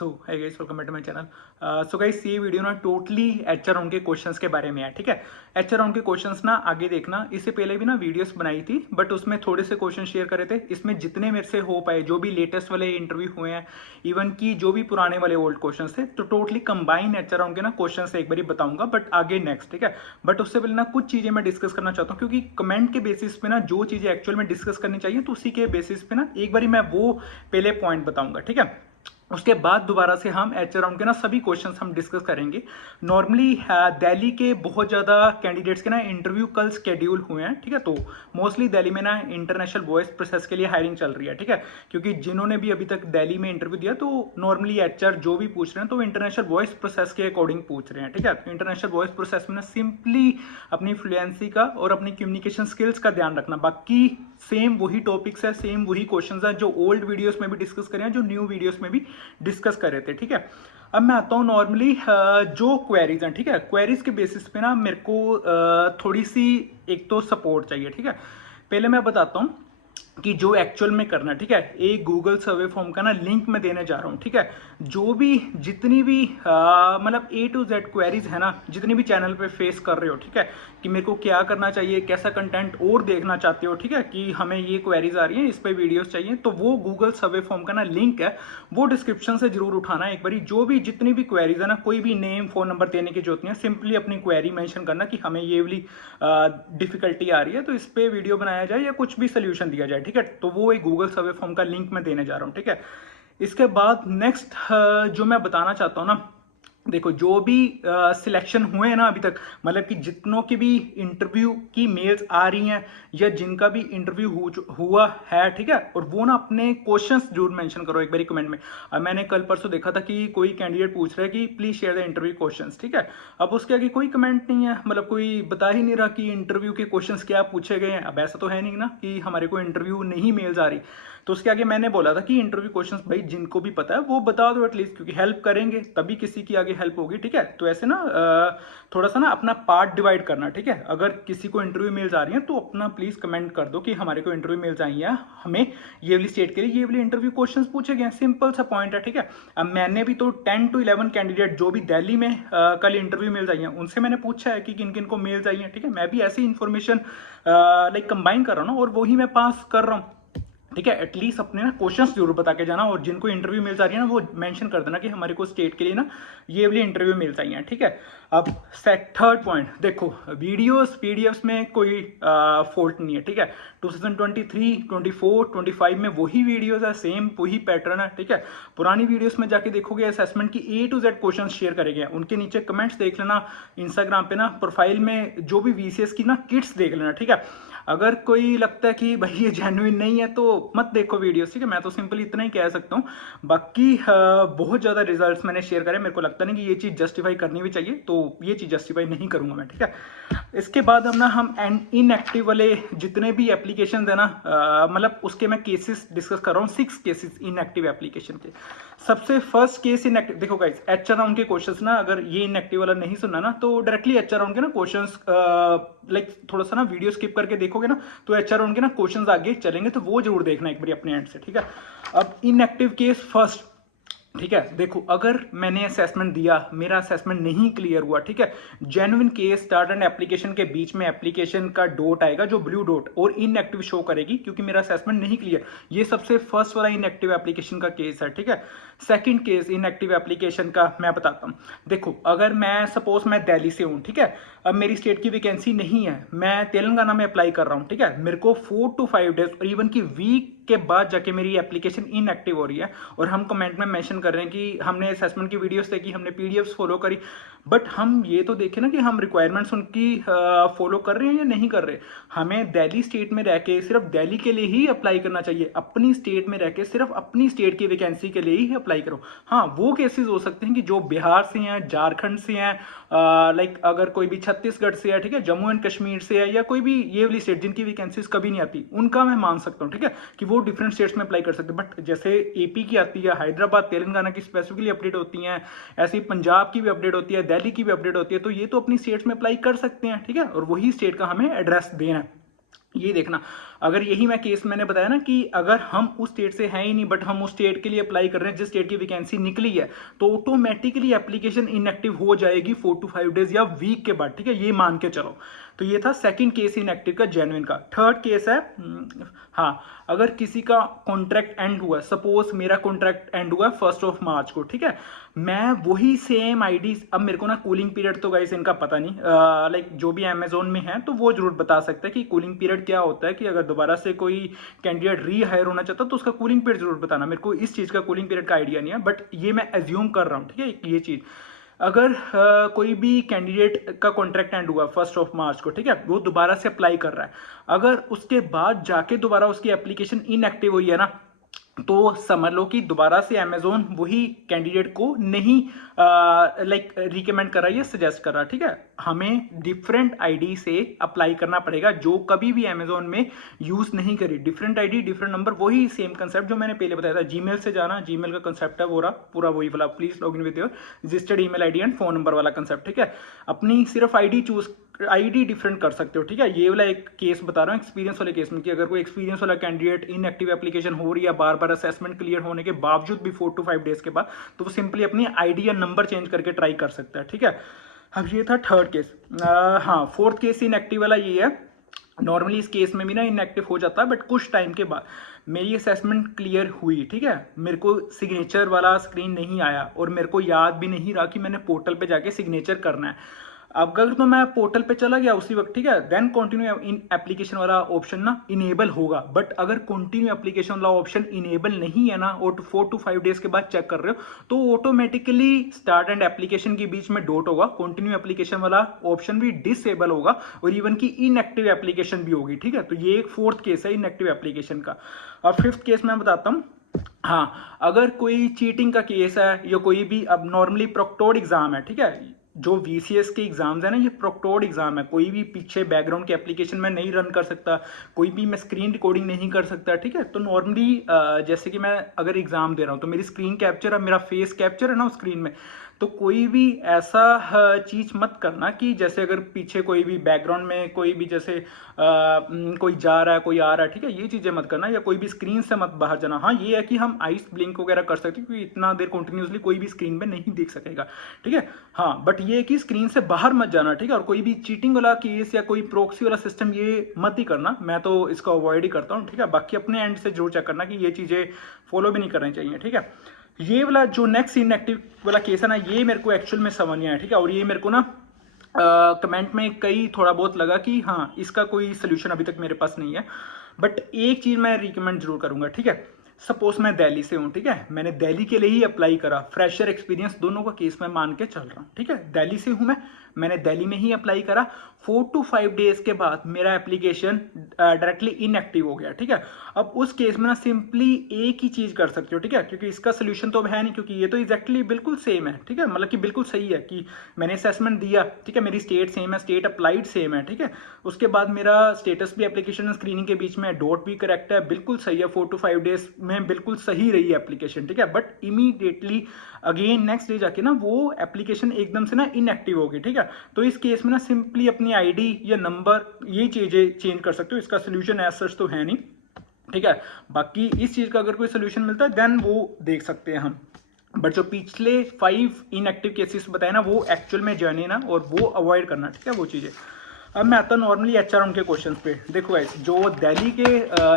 So hi guys, welcome back to my channel. So guys, ये video ना totally HR round के questions के बारे में है। ठीक है, एचआर राउंड के क्वेश्चंस ना आगे देखना। इससे पहले भी ना वीडियोस बनाई थी, बट उसमें थोड़े से क्वेश्चन शेयर करे थे। इसमें जितने मेरे से हो पाए, जो भी लेटेस्ट वाले इंटरव्यू हुए हैं, इवन की जो भी पुराने वाले ओल्ड क्वेश्चन थे, तो टोटली कंबाइन एचआर राउंड के ना क्वेश्चन एक बार बताऊंगा, बट आगे नेक्स्ट। ठीक है, बट उससे पहले ना कुछ चीजें मैं डिस्कस करना चाहता हूँ, क्योंकि कमेंट के बेसिस पे ना जो चीजें एक्चुअल में डिस्कस करनी चाहिए, तो उसी के बेसिस पे ना एक बार मैं वो पहले पॉइंट बताऊंगा। ठीक है, उसके बाद दोबारा से हम एचआर राउंड के ना सभी क्वेश्चंस हम डिस्कस करेंगे। नॉर्मली दिल्ली के बहुत ज़्यादा कैंडिडेट्स के ना इंटरव्यू कल स्केड्यूल हुए हैं। ठीक है, तो मोस्टली दिल्ली में ना इंटरनेशनल वॉइस प्रोसेस के लिए हायरिंग चल रही है। ठीक है, क्योंकि जिन्होंने भी अभी तक दिल्ली में इंटरव्यू दिया, तो नॉर्मली एचआर जो भी पूछ रहे हैं तो इंटरनेशनल वॉइस प्रोसेस के अकॉर्डिंग पूछ रहे हैं। ठीक है, इंटरनेशनल वॉइस प्रोसेस में ना सिंपली अपनी फ्लुएंसी का और अपनी कम्युनिकेशन स्किल्स का ध्यान रखना। बाकी सेम वही टॉपिक्स है, सेम वही क्वेश्चंस है जो ओल्ड वीडियोस में भी डिस्कस करें हैं, जो न्यू वीडियोस में भी डिस्कस कर रहे थे। ठीक है, अब मैं आता हूँ नॉर्मली जो क्वेरीज हैं। ठीक है, क्वेरीज के बेसिस पे ना मेरे को थोड़ी सी एक तो सपोर्ट चाहिए। ठीक है, पहले मैं बताता हूँ कि जो एक्चुअल में करना है। ठीक है, एक गूगल सर्वे फॉर्म का ना लिंक मैं देने जा रहा हूँ। ठीक है, जो भी जितनी भी मतलब A to Z क्वेरीज है ना, जितनी भी चैनल पे फेस कर रहे हो, ठीक है, कि मेरे को क्या करना चाहिए, कैसा कंटेंट और देखना चाहते हो, ठीक है, कि हमें ये क्वेरीज आ रही हैं, इस पे वीडियोस चाहिए, तो वो गूगल सर्वे फॉर्म का ना लिंक है, वो डिस्क्रिप्शन से जरूर उठाना एक बारी। जो भी जितनी भी क्वेरीज है ना, कोई भी नेम फोन नंबर देने की जरूरत नहीं है, सिंपली अपनी क्वेरी मेंशन करना कि हमें ये वाली डिफिकल्टी आ रही है, तो इस पे वीडियो बनाया जाए या कुछ भी सोल्यूशन दिया जाए। ठीक है, तो वो एक गूगल सर्वे फॉर्म का लिंक मैं देने जा रहा हूँ। ठीक है, इसके बाद नेक्स्ट जो मैं बताना चाहता हूँ ना, देखो जो भी सिलेक्शन हुए हैं ना अभी तक, मतलब कि जितनों की भी इंटरव्यू की मेल्स आ रही हैं या जिनका भी इंटरव्यू हुआ है, ठीक है, और वो ना अपने क्वेश्चंस जरूर मेंशन करो एक बार कमेंट में। अब मैंने कल परसों देखा था कि कोई कैंडिडेट पूछ रहा है कि please share the interview questions. ठीक है, अब उसके आगे कोई कमेंट नहीं है, मतलब कोई बता ही नहीं रहा कि इंटरव्यू के क्वेश्चंस क्या पूछे गए हैं। अब ऐसा तो है नहीं ना कि हमारे को इंटरव्यू नहीं मेल्स आ रही, तो उसके आगे मैंने बोला था कि इंटरव्यू क्वेश्चंस भाई जिनको भी पता है वो बता दो एटलीस्ट, क्योंकि हेल्प करेंगे तभी किसी की आगे हेल्प होगी। ठीक है, तो ऐसे ना थोड़ा सा ना अपना पार्ट डिवाइड करना। ठीक है, अगर किसी को इंटरव्यू मेल्स आ रही हैं तो अपना प्लीज कमेंट कर दो कि हमारे को इंटरव्यू मेल्स आई हैं, हमें ये वाली स्टेट के लिए ये वाली इंटरव्यू क्वेश्चंस पूछे गए हैं। सिंपल सा पॉइंट है। ठीक है, अब मैंने भी तो 10 to 11 कैंडिडेट जो भी दिल्ली में कल इंटरव्यू मेल्स आई हैं, उनसे मैंने पूछा है कि किन किन को मेल्स आई हैं। ठीक है, मैं भी ऐसी इंफॉर्मेशन लाइक कंबाइन कर रहा हूँ ना, और वही मैं पास कर रहा हूँ। ठीक है, एटलीस्ट अपने ना क्वेश्चंस जरूर बता के जाना, और जिनको इंटरव्यू मिल्स आ रही है ना, वो मेंशन कर देना कि हमारे को स्टेट के लिए ना ये वाली इंटरव्यू मिल्स आई हैं। ठीक है, अब थर्ड पॉइंट देखो, वीडियोस पीडीएफ्स में कोई फॉल्ट नहीं है। ठीक है, 2023, 24, 25 में वही वीडियोस है, सेम वही पैटर्न है। ठीक है, पुरानी वीडियोस में जाके देखोगे असेसमेंट की A to Z question share करे गए, उनके नीचे कमेंट्स देख लेना, इंस्टाग्राम पे ना प्रोफाइल में जो भी VCS की ना किट्स देख लेना। ठीक है, अगर कोई लगता है कि भाई ये जेन्युइन नहीं है तो मत देखो वीडियोस। ठीक है, मैं तो सिंपली इतना ही कह सकता हूँ। बाकी बहुत ज्यादा रिजल्ट्स मैंने शेयर करे, मेरे को लगता नहीं कि ये चीज जस्टिफाई करनी भी चाहिए, तो ये चीज जस्टिफाई नहीं करूंगा मैं। ठीक है, इसके बाद हम इनएक्टिव वाले जितने भी एप्लीकेशन है ना, मतलब उसके मैं केसेस डिस्कस कर रहा हूँ, 6 केसेस इनएक्टिव एप्लीकेशन के। सबसे फर्स्ट केस इनएक्टिव, देखो गाइस, एचआर राउंड के क्वेश्चंस ना, अगर ये इनएक्टिव वाला नहीं सुनना ना, तो डायरेक्टली एचआर राउंड के ना क्वेश्चंस लाइक थोड़ा सा ना वीडियो स्किप करके देखोगे ना, तो एचआर राउंड के ना क्वेश्चंस आगे चलेंगे, तो वो जरूर देखना एक बार अपने एंड से। ठीक है, अब इनएक्टिव केस फर्स्ट। ठीक है, देखो अगर मैंने असेसमेंट दिया, मेरा असेसमेंट नहीं क्लियर हुआ, ठीक है, genuine case start and application के बीच में एप्लीकेशन का डॉट आएगा, जो ब्लू डॉट, और इनएक्टिव शो करेगी क्योंकि मेरा असेसमेंट नहीं क्लियर। ये सबसे फर्स्ट वाला इनएक्टिव एप्लीकेशन का केस है। ठीक है, सेकंड केस इनएक्टिव एप्लीकेशन का मैं बताता हूं। देखो अगर मैं सपोज मैं दिल्ली से हूं, ठीक है, अब मेरी स्टेट की वैकेंसी नहीं है, मैं तेलंगाना में अप्लाई कर रहा हूं। ठीक है, मेरे को 4 to 5 डेज और इवन की वीक के बाद जाके मेरी एप्लीकेशन इनएक्टिव हो रही है, और हम कमेंट में मेंशन कर रहे हैं कि हमने असेसमेंट की वीडियोस देखी, हमने पीडीएफ्स फॉलो करी, बट हम ये तो देखें ना कि हम रिक्वायरमेंट्स उनकी फॉलो कर रहे हैं या नहीं कर रहे। हमें दिल्ली स्टेट में रह के सिर्फ दिल्ली के लिए ही अप्लाई करना चाहिए, अपनी स्टेट में रह के सिर्फ अपनी स्टेट की वैकेंसी के लिए ही अप्लाई करो। हाँ, वो केसेस हो सकते हैं कि जो बिहार से हैं, झारखंड से हैं, लाइक अगर कोई भी छत्तीसगढ़ से है, ठीक है, जम्मू एंड कश्मीर से है, या कोई भी ये वाली स्टेट जिनकी वैकेंसीज कभी नहीं आती, उनका मैं मान सकता हूँ। ठीक है, कि वो डिफरेंट स्टेट्स में अप्लाई कर सकते हैं, बट जैसे एपी की आती है, हैदराबाद तेलंगाना की स्पेसिफिकली अपडेट होती हैं, ऐसे ही पंजाब की भी अपडेट होती है, दिल्ली की भी अपडेट होती है, तो ये तो अपनी स्टेट्स में अप्लाई कर सकते हैं। ठीक है, और वही स्टेट का हमें एड्रेस देना है। ये देखना, अगर यही मैं केस मैंने बताया ना कि अगर हम उस स्टेट से हैं ही नहीं बट हम उस स्टेट के लिए अप्लाई कर रहे हैं जिस स्टेट की वैकेंसी निकली है, तो ऑटोमेटिकली एप्लीकेशन इनएक्टिव हो जाएगी 4 to 5 डेज या वीक के बाद, ठीक है, ये मान के चलो। तो ये था सेकंड केस इनएक्टिव का, जेन्युइन का। थर्ड केस है, हाँ, अगर किसी का कॉन्ट्रैक्ट एंड हुआ, सपोज मेरा कॉन्ट्रैक्ट एंड हुआ 1 March को, ठीक है, मैं वही सेम आईडी, अब मेरे को ना कूलिंग पीरियड तो गाइस इनका पता नहीं, लाइक जो भी अमेजोन में है तो वो जरूर बता सकता है कि कूलिंग पीरियड क्या होता है, कि अगर दोबारा से कोई कैंडिडेट री हायर होना चाहता तो उसका कूलिंग पीरियड जरूर बताना। मेरे को इस चीज़ का कूलिंग पीरियड का आइडिया नहीं है, बट ये मैं एज्यूम कर रहा हूँ, ठीक है, ये चीज़। अगर कोई भी कैंडिडेट का कॉन्ट्रैक्ट एंड हुआ 1 March को, ठीक है, वो दोबारा से अप्लाई कर रहा है, अगर उसके बाद जाके दोबारा उसकी एप्लीकेशन इनएक्टिव हुई है ना, तो समझ लो कि दोबारा से अमेजोन वही कैंडिडेट को नहीं लाइक रिकमेंड कर रहा है या सजेस्ट कर रहा है, ठीक है। हमें डिफरेंट आईडी से अप्लाई करना पड़ेगा जो कभी भी अमेजोन में यूज नहीं करी, डिफरेंट आईडी डिफरेंट नंबर, वही सेम कंसेप्ट जो मैंने पहले बताया था। जीमेल से जाना, जीमेल का कंसेप्ट है पूरा वही वाला, please log in with your registered email ID and phone number वाला कंसेप्ट, ठीक है। अपनी सिर्फ आईडी डिफरेंट कर सकते हो, ठीक है। ये वाला एक केस बता रहा हूँ एक्सपीरियंस वाले केस में, कि अगर कोई एक्सपीरियंस वाला कैंडिडेट इनएक्टिव एप्लीकेशन हो रही है बार बार असेसमेंट क्लियर होने के बावजूद भी 4 to 5 डेज के बाद, तो वो सिंपली अपनी आईडी या नंबर चेंज करके ट्राई कर सकता है, ठीक है। अब ये था थर्ड केस। हाँ, फोर्थ केस इनएक्टिव वाला ये है, नॉर्मली इस केस में भी ना इनएक्टिव हो जाता है, बट कुछ टाइम के बाद मेरी असेसमेंट क्लियर हुई, ठीक है, मेरे को सिग्नेचर वाला स्क्रीन नहीं आया और मेरे को याद भी नहीं रहा कि मैंने पोर्टल पे जाके सिग्नेचर करना है। अब अगर तो मैं पोर्टल पे चला गया उसी वक्त, ठीक है, देन कंटिन्यू इन एप्लीकेशन वाला ऑप्शन ना इनेबल होगा। बट अगर कंटिन्यू एप्लीकेशन वाला ऑप्शन इनेबल नहीं है ना, और 4 to 5 डेज के बाद चेक कर रहे हो, तो ऑटोमेटिकली स्टार्ट एंड एप्लीकेशन के बीच में डॉट होगा, कंटिन्यू एप्लीकेशन वाला ऑप्शन भी डिसेबल होगा और इवन की इनएक्टिव एप्लीकेशन भी होगी, ठीक है। तो ये एक फोर्थ केस है इनएक्टिव एप्लीकेशन का। और फिफ्थ केस मैं बताता हूँ। हाँ, अगर कोई चीटिंग का केस है या कोई भी, अब नॉर्मली प्रोक्टोर्ड एग्जाम है, ठीक है, जो वीसीएस के एग्जाम्स है ना, ये प्रोक्टोर्ड एग्जाम है, कोई भी पीछे बैकग्राउंड के एप्लीकेशन में नहीं रन कर सकता, कोई भी मैं स्क्रीन रिकॉर्डिंग नहीं कर सकता, ठीक है। तो नॉर्मली जैसे कि मैं अगर एग्जाम दे रहा हूँ तो मेरी स्क्रीन कैप्चर है, मेरा फेस कैप्चर है ना स्क्रीन में, तो कोई भी ऐसा चीज मत करना कि जैसे अगर पीछे कोई भी बैकग्राउंड में कोई भी जैसे कोई जा रहा है कोई आ रहा है, ठीक है, ये चीजें मत करना, या कोई भी स्क्रीन से मत बाहर जाना। हाँ, ये है कि हम आइस ब्लिंक वगैरह कर सकते हैं क्योंकि इतना देर कंटिन्यूसली कोई भी स्क्रीन में नहीं देख सकेगा, ठीक है। हाँ, बट ये है कि स्क्रीन से बाहर मत जाना, ठीक है। और कोई भी चीटिंग वाला केस या कोई प्रोक्सी वाला सिस्टम ये मत ही करना, मैं तो इसको अवॉइड ही करता हूँ, ठीक है। बाकी अपने एंड से जरूर चेक करना कि ये चीजें फॉलो भी नहीं करनी चाहिए, ठीक है। ये वाला जो नेक्स्ट इनएक्टिव वाला केस है ना, ये मेरे को एक्चुअल में समझ नहीं आया, ठीक है। और ये मेरे को ना कमेंट में कई थोड़ा बहुत लगा कि हाँ, इसका कोई सोल्यूशन अभी तक मेरे पास नहीं है, बट एक चीज मैं रिकमेंड जरूर करूंगा, ठीक है। सपोज मैं दिल्ली से हूँ, ठीक है, मैंने दिल्ली के लिए ही अप्लाई करा, फ्रेशर एक्सपीरियंस दोनों का केस मैं मान के चल रहा हूँ, ठीक है, दिल्ली से हूँ मैंने दिल्ली में ही अप्लाई करा, 4 to 5 डेज के बाद मेरा एप्लीकेशन डायरेक्टली इनएक्टिव हो गया, ठीक है। अब उस केस में ना सिंपली एक ही चीज कर सकते हो, ठीक है, क्योंकि इसका सोल्यूशन तो अब है नहीं, क्योंकि ये तो एग्जैक्टली बिल्कुल सेम है, ठीक है, मतलब कि बिल्कुल सही है कि मैंने असेसमेंट दिया, ठीक है, मेरी स्टेट सेम है, स्टेट अप्लाइड सेम है, ठीक है, उसके बाद मेरा स्टेटस भी एप्लीकेशन स्क्रीनिंग के बीच में डॉट भी करेक्ट है, बिल्कुल सही है, 4 to 5 डेज में बिल्कुल सही रही है एप्लीकेशन, ठीक है। But immediately again next day जाके ना वो एप्लीकेशन एकदम से ना इनएक्टिव होगी, ठीक है। तो इस केस में ना सिंपली अपनी आईडी या नंबर ये चीजें चेंज कर सकते हो, इसका सोल्यूशन एज सच तो है नहीं, ठीक है। बाकी इस चीज का अगर कोई सोल्यूशन मिलता है देन वो देख सकते हैं हम, बट जो पिछले 5 इनएक्टिव केसेस बताए ना वो एक्चुअल में जेन्युइन है और वो अवॉइड करना, ठीक है, वो चीजें। अब मैं आता हूँ नॉर्मली एचआर उनके क्वेश्चन पे। देखो गाइस, जो दिल्ली के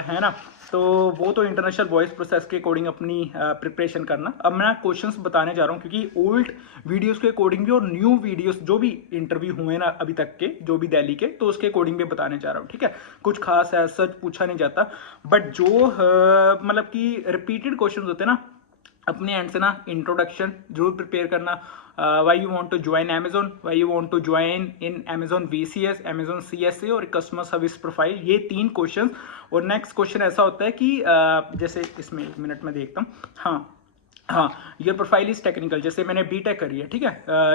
है ना, तो वो तो इंटरनेशनल वॉइस प्रोसेस के अकॉर्डिंग अपनी प्रिपरेशन करना। अब मैं क्वेश्चंस बताने जा रहा हूँ क्योंकि ओल्ड वीडियोस के अकॉर्डिंग भी और न्यू वीडियोस जो भी इंटरव्यू हुए ना अभी तक के, जो भी दिल्ली के, तो उसके अकॉर्डिंग भी बताने जा रहा हूँ, ठीक है। कुछ खास है सच पूछा नहीं जाता, बट जो मतलब कि रिपीटेड क्वेश्चन होते हैं ना, अपने एंड से ना इंट्रोडक्शन जरूर प्रिपेयर करना। Why you want to join Amazon, why you want to join in Amazon VCS, Amazon CSA और कस्टमर सर्विस प्रोफाइल, ये 3 क्वेश्चन। और नेक्स्ट क्वेश्चन ऐसा होता है कि जैसे इसमें 1 मिनट में देखता हूँ। हाँ, योर प्रोफाइल इज टेक्निकल, जैसे मैंने बीटेक करी है, ठीक है,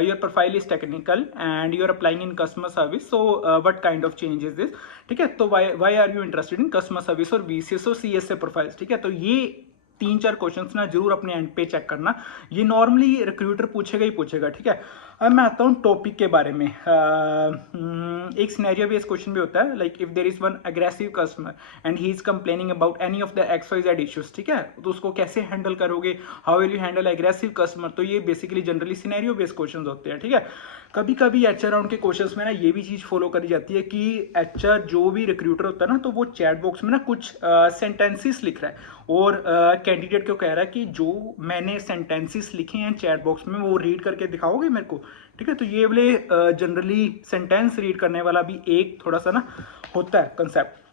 your profile is technical and you are applying in customer service, so what kind of change is this, ठीक है। तो why are you interested in customer service और वीसीएस और सीएसए प्रोफाइल्स, ठीक है। तो ये 3-4 क्वेश्चंस ना जरूर अपने एंड पे चेक करना, ये नॉर्मली रिक्रूटर पूछेगा ही पूछेगा, ठीक है। अब मैं आता हूँ टॉपिक के बारे में। एक सिनेरियो बेस्ड क्वेश्चन भी होता है, like if there is one aggressive customer and he is complaining about any of the XYZ issues, ठीक है, तो उसको कैसे हैंडल करोगे, how will you handle aggressive customer. तो ये basically generally scenario based question होते हैं, ठीक है। कभी कभी HR राउंड के क्वेश्चंस में ना ये भी चीज़ फॉलो करी जाती है कि HR जो भी रिक्रूटर होता है ना, तो वो चैट बॉक्स में ना कुछ सेंटेंसेस लिख रहा है और कैंडिडेट को कह रहा है कि जो मैंने सेंटेंसेस लिखे हैं चैट बॉक्स में वो रीड करके दिखाओगे मेरे को, ठीक है। तो ये वाले जनरली सेंटेंस रीड करने वाला भी एक थोड़ा सा ना होता है कंसेप्ट।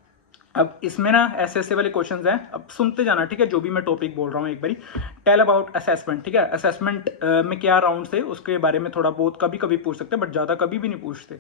अब इसमें ना ऐसे वाले क्वेश्चंस हैं, अब सुनते जाना, ठीक है, जो भी मैं टॉपिक बोल रहा हूँ एक बारी। टेल अबाउट असेसमेंट, ठीक है, असेसमेंट में क्या राउंड थे उसके बारे में थोड़ा बहुत कभी कभी पूछ सकते हैं, बट ज़्यादा कभी भी नहीं पूछते।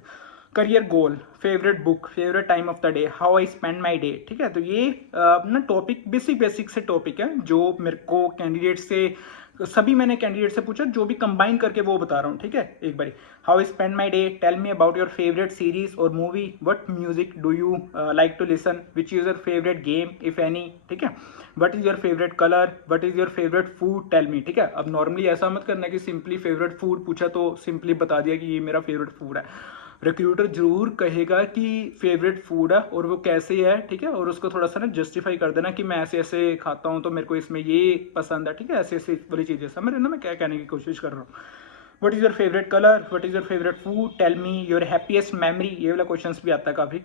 Career goal, favourite book, favourite time of the day, how I spend my day, ठीक है। तो ये ना टॉपिक बेसिक से टॉपिक है जो मेरे को कैंडिडेट से, सभी मैंने कैंडिडेट से पूछा, जो भी कंबाइन करके वो बता रहा हूँ, ठीक है, एक बारी। How I spend my day, tell me about your favourite series और movie, what music do you like to listen, which is your favourite game if any, ठीक है, what is your favourite colour, what is your favourite food, tell me, ठीक है। अब normally ऐसा मत करना कि सिंपली फेवरेट फूड पूछा तो सिंपली बता दिया कि ये मेरा फेवरेट फूड है। रिक्रूटर जरूर कहेगा कि फेवरेट फूड है और वो कैसे है, ठीक है, और उसको थोड़ा सा ना जस्टिफाई कर देना कि मैं ऐसे ऐसे खाता हूँ तो मेरे को इसमें ये पसंद है, ठीक है, ऐसे ऐसे वाली चीज़ें समझ रहे हो ना मैं क्या कहने की कोशिश कर रहा हूँ। What is your favourite colour, what is your favourite food, tell me your happiest memory, ये वाला क्वेश्चन भी आता है काफ़ी।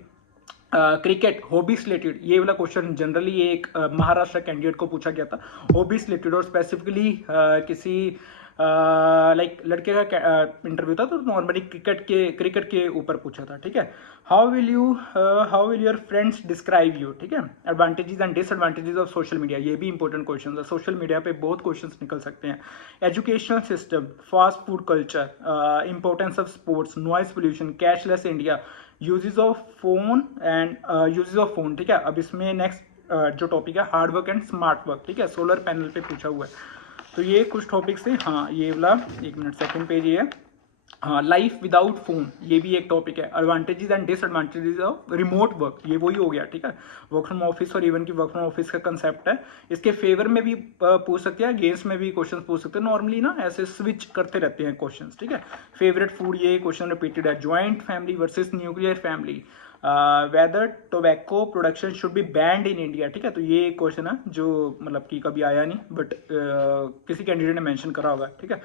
क्रिकेट हॉबीज रिलेटेड, ये वाला क्वेश्चन जनरली एक महाराष्ट्र कैंडिडेट को पूछा गया था, हॉबीज रिलेटेड, और स्पेसिफिकली किसी लाइक लड़के का इंटरव्यू था, तो नॉर्मली क्रिकेट के ऊपर पूछा था, ठीक है। How will your friends describe you, ठीक है। Advantages and disadvantages of social media, ये भी इंपॉर्टेंट क्वेश्चन है, सोशल मीडिया पे बहुत क्वेश्चंस निकल सकते हैं। Educational system, fast food culture, importance of sports, noise pollution, cashless India, uses of phone and uses of phone, ठीक है। अब इसमें नेक्स्ट जो टॉपिक है hard work and smart work, ठीक है, सोलर पैनल पे पूछा हुआ है। तो ये कुछ टॉपिक्स थे। हाँ, ये वाला एक मिनट, सेकंड पेज ये है। हाँ, लाइफ विदाउट फोन, ये भी एक टॉपिक है। Advantages and disadvantages of remote work, ये वही हो गया, ठीक है, वर्क फ्रॉम ऑफिस और इवन की वर्क फ्रॉम ऑफिस का कंसेप्ट है। इसके फेवर में भी पूछ सकते हैं, अगेंस्ट में भी क्वेश्चन पूछ सकते हैं, नॉर्मली ना ऐसे स्विच करते रहते हैं क्वेश्चन, ठीक है। फेवरेट फूड, ये क्वेश्चन रिपीटेड है। Joint family versus nuclear family, whether tobacco production should be banned in India, ठीक है। तो ये एक क्वेश्चन है जो मतलब कि कभी आया नहीं, बट किसी कैंडिडेट ने मेंशन करा होगा, ठीक है।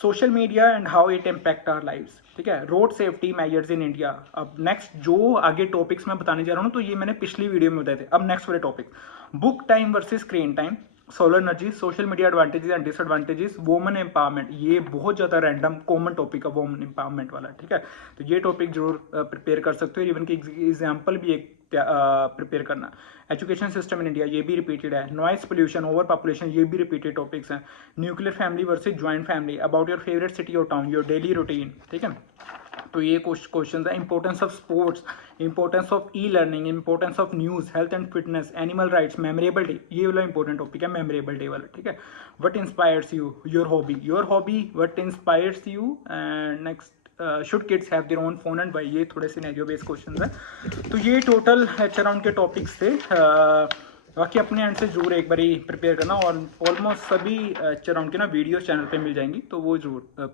Social media and how it impact our lives, ठीक है। Road safety measures in India. अब नेक्स्ट जो आगे टॉपिक्स मैं बताने जा रहा हूँ, तो ये मैंने पिछली वीडियो में बताए थे। अब नेक्स्ट वाले topic, book time versus screen time, solar energy, social media advantages and disadvantages, women empowerment, ये बहुत ज़्यादा रैंडम कॉमन टॉपिक है वुमेन एम्पावरमेंट वाला, ठीक है। तो ये टॉपिक जरूर प्रिपेयर कर सकते हो, इवन की एग्जाम्पल भी एक प्रिपेयर करना। एजुकेशन सिस्टम इन इंडिया, ये भी रिपीटेड है। नॉइस पोल्यूशन, ओवर पॉपुलेशन, ये भी रिपीटेड टॉपिक्स हैं। Nuclear family versus joint family, about your favourite city और टाउन, योर डेली रूटीन, ठीक है। तो ये क्वेश्चन है। Importance of sports, importance of e learning, importance of news, health and fitness, animal rights, memorable day, ये वाला important topic है, memorable day वाला, ठीक है। What inspires you, your hobby, what inspires you, and next should kids have their own phone and Y, ये थोड़े scenario based question है। तो ये टोटल एच अराउंड के टॉपिक्स थे। बाकी अपने एंड से जरूर एक बारी प्रिपेयर करना, और ऑलमोस्ट सभी एच अराउंड के ना वीडियोस चैनल पे मिल जाएंगी, तो वो जरूर